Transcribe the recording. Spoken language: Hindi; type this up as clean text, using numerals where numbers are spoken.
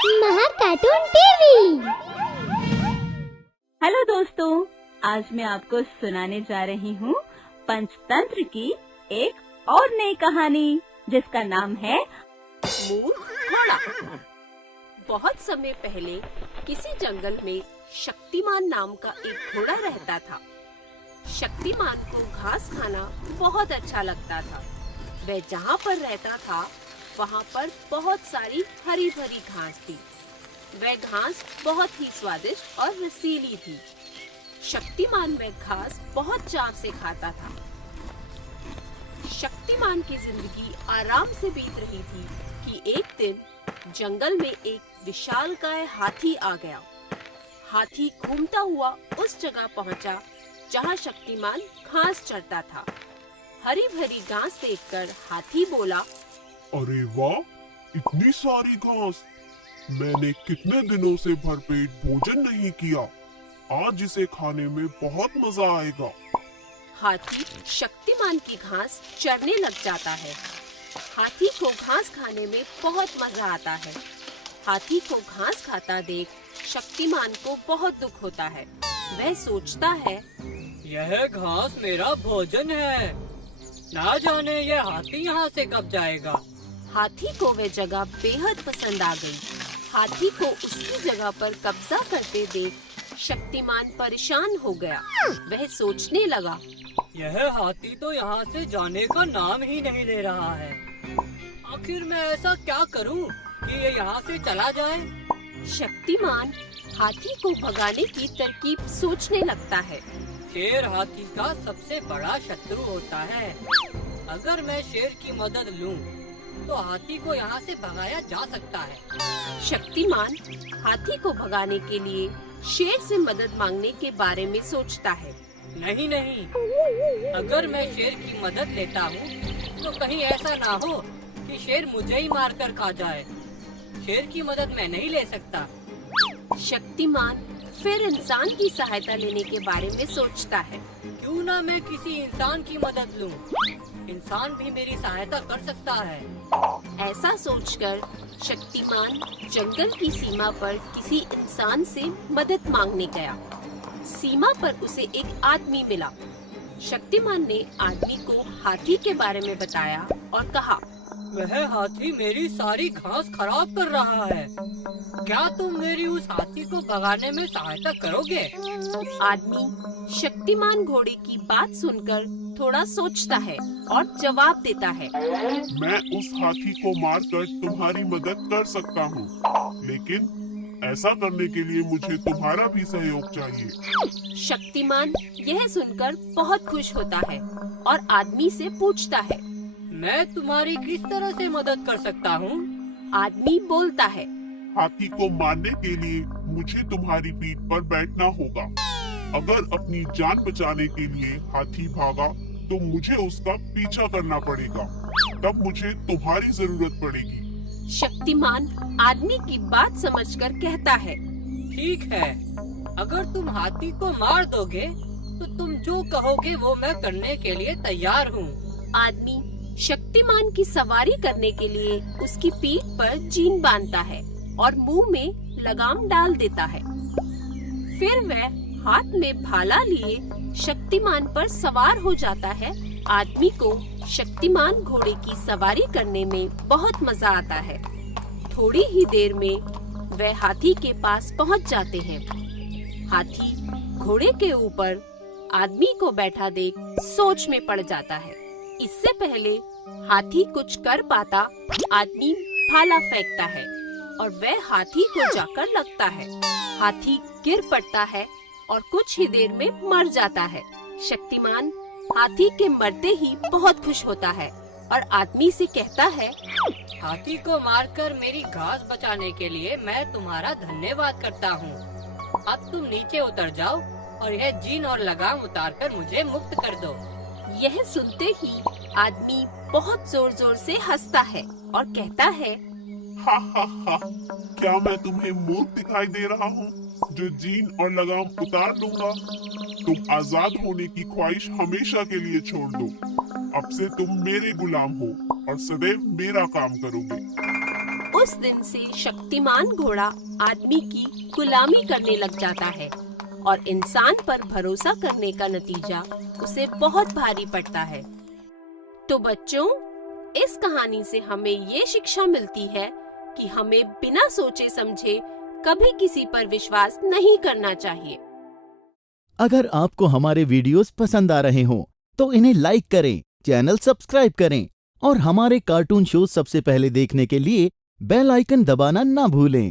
महा कार्टून टीवी। हेलो दोस्तों, आज मैं आपको सुनाने जा रही हूँ पंचतंत्र की एक और नई कहानी, जिसका नाम है मूर्ख घोड़ा। बहुत समय पहले किसी जंगल में शक्तिमान नाम का एक घोड़ा रहता था। शक्तिमान को घास खाना बहुत अच्छा लगता था। वह जहाँ पर रहता था वहाँ पर बहुत सारी हरी भरी घास थी। वह घास बहुत ही स्वादिष्ट और रसीली थी। शक्तिमान वह घास बहुत चाव से खाता था। शक्तिमान की जिंदगी आराम से बीत रही थी कि एक दिन जंगल में एक विशालकाय हाथी आ गया। हाथी घूमता हुआ उस जगह पहुंचा जहां शक्तिमान घास चरता था। हरी भरी घास देखकर हाथी बोला, अरे वाह, इतनी सारी घास! मैंने कितने दिनों से भरपेट भोजन नहीं किया। आज इसे खाने में बहुत मजा आएगा। हाथी शक्तिमान की घास चरने लग जाता है। हाथी को घास खाने में बहुत मजा आता है। हाथी को घास खाता देख शक्तिमान को बहुत दुख होता है। वह सोचता है, यह घास मेरा भोजन है, ना जाने यह हाथी यहाँ से कब जाएगा। हाथी को वह जगह बेहद पसंद आ गई। हाथी को उसकी जगह पर कब्जा करते देख शक्तिमान परेशान हो गया। वह सोचने लगा, यह हाथी तो यहाँ से जाने का नाम ही नहीं ले रहा है। आखिर मैं ऐसा क्या करूँ कि ये यहाँ से चला जाए। शक्तिमान हाथी को भगाने की तरकीब सोचने लगता है। शेर हाथी का सबसे बड़ा शत्रु होता है। अगर मैं शेर की मदद लूं, तो हाथी को यहाँ से भगाया जा सकता है। शक्तिमान हाथी को भगाने के लिए शेर से मदद मांगने के बारे में सोचता है। नहीं नहीं, अगर मैं शेर की मदद लेता हूँ, तो कहीं ऐसा ना हो कि शेर मुझे ही मारकर खा जाए। शेर की मदद मैं नहीं ले सकता। शक्तिमान फिर इंसान की सहायता लेने के बारे में सोचता है। क्यों ना मैं किसी इंसान की मदद लूं? इंसान भी मेरी सहायता कर सकता है। ऐसा सोचकर शक्तिमान जंगल की सीमा पर किसी इंसान से मदद मांगने गया। सीमा पर उसे एक आदमी मिला। शक्तिमान ने आदमी को हाथी के बारे में बताया और कहा, वह हाथी मेरी सारी घास खराब कर रहा है। क्या तुम मेरी उस हाथी को भगाने में सहायता करोगे? आदमी शक्तिमान घोड़े की बात सुनकर थोड़ा सोचता है और जवाब देता है, मैं उस हाथी को मारकर तुम्हारी मदद कर सकता हूँ, लेकिन ऐसा करने के लिए मुझे तुम्हारा भी सहयोग चाहिए। शक्तिमान यह सुनकर बहुत खुश होता है और आदमी से पूछता है, मैं तुम्हारी किस तरह से मदद कर सकता हूँ? आदमी बोलता है, हाथी को मारने के लिए मुझे तुम्हारी पीठ पर बैठना होगा। अगर अपनी जान बचाने के लिए हाथी भागा, तो मुझे उसका पीछा करना पड़ेगा। तब मुझे तुम्हारी जरूरत पड़ेगी। शक्तिमान आदमी की बात समझकर कहता है, ठीक है, अगर तुम हाथी को मार दोगे, तो तुम जो कहोगे वो मैं करने के लिए तैयार हूँ। आदमी शक्तिमान की सवारी करने के लिए उसकी पीठ पर जीन बांधता है और मुंह में लगाम डाल देता है। फिर वह हाथ में भाला लिए शक्तिमान पर सवार हो जाता है। आदमी को शक्तिमान घोड़े की सवारी करने में बहुत मजा आता है। थोड़ी ही देर में वह हाथी के पास पहुंच जाते हैं। हाथी घोड़े के ऊपर आदमी को बैठा देख सोच में पड़ जाता है। इससे पहले हाथी कुछ कर पाता, आदमी भाला फेंकता है और वह हाथी को जाकर लगता है। हाथी गिर पड़ता है और कुछ ही देर में मर जाता है। शक्तिमान हाथी के मरते ही बहुत खुश होता है और आदमी से कहता है, हाथी को मारकर मेरी घास बचाने के लिए मैं तुम्हारा धन्यवाद करता हूँ। अब तुम नीचे उतर जाओ और यह जीन और लगाम उतारकर मुझे मुक्त कर दो। यह सुनते ही आदमी बहुत जोर जोर से हंसता है और कहता है, हा हा हा, क्या मैं तुम्हें मूर्ख दिखाई दे रहा हूँ जो जीन और लगाम उतार दूंगा? तुम आजाद होने की ख्वाहिश हमेशा के लिए छोड़ दो। अब से तुम मेरे गुलाम हो और सदैव मेरा काम करोगे। उस दिन से शक्तिमान घोड़ा आदमी की गुलामी करने लग जाता है और इंसान पर भरोसा करने का नतीजा उसे बहुत भारी पड़ता है। तो बच्चों, इस कहानी से हमें ये शिक्षा मिलती है कि हमें बिना सोचे समझे कभी किसी पर विश्वास नहीं करना चाहिए। अगर आपको हमारे वीडियोस पसंद आ रहे हों, तो इन्हें लाइक करें, चैनल सब्सक्राइब करें और हमारे कार्टून शो सबसे पहले देखने के लिए बेल आइकन दबाना ना भूलें।